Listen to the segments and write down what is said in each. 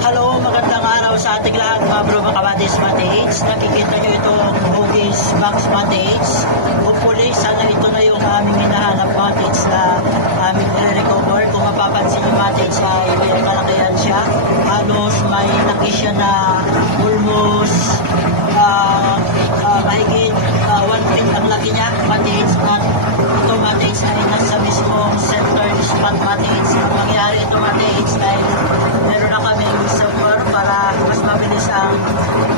Hello, magandang araw sa ating lahat mga bro, mga kabadis, mates. Nakikita nyo itong Huggies Box mates. Hopefully, sana ito na yung aming hinahanap mates na aming nire-recover. Kung mapapansin nyo mates ay may kalakihan siya. Halos may laki siya na almost mahigit 1 feet ang laki niya mates. At ito mates ay nasa mismong center spot mates. Ang mangyari ito mates ay meron na kami reservoir para mas mabilis ang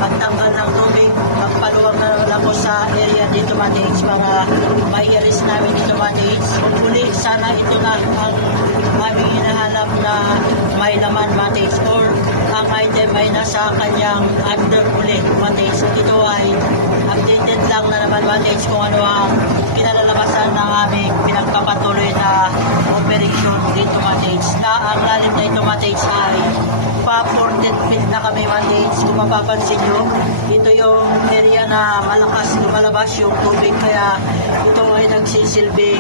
pagtanggal ng tubig. Magpaluwag na lang ako sa area dito mates para mai-iris namin dito mates. Hopefully, sana ito na ang aming hinahanap na may laman mates or ang item ay nasa kanyang under ulit mates. Ito ay updated lang na naman mates kung ano ang kinalalabasan ng aming pinagpapatuloy na operation dito mates. Na ang lalim na ito mates ay pa 14 feet na kami mates. Kung mapapansin nyo, ito yung area na malakas lumalabas yung tubig, kaya ito ay nagsisilbing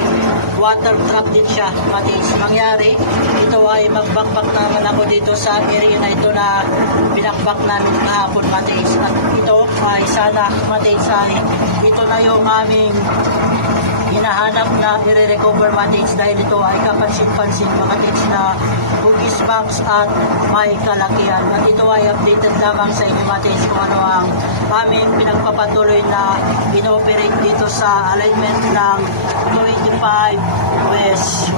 water trap din siya mates. Mangyari, ito ay magbakbak naman ako dito sa area na ito na binakbak namin kahapon mates. At ito ay sana mates ay ito na yung aming hinahanap na i-recover mates, dahil ito ay kapansin-pansin mates na Huggies Box at may kalakihan. At ito ay updated lamang sa inyo mates kung ano ang aming pinagpapatuloy na inoperate dito sa alignment ng 25 West.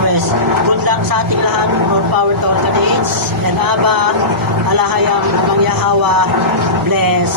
Good luck sa ating lahat. More power to all mates. And Aba, Alahayang, Amang Yahawa, bless.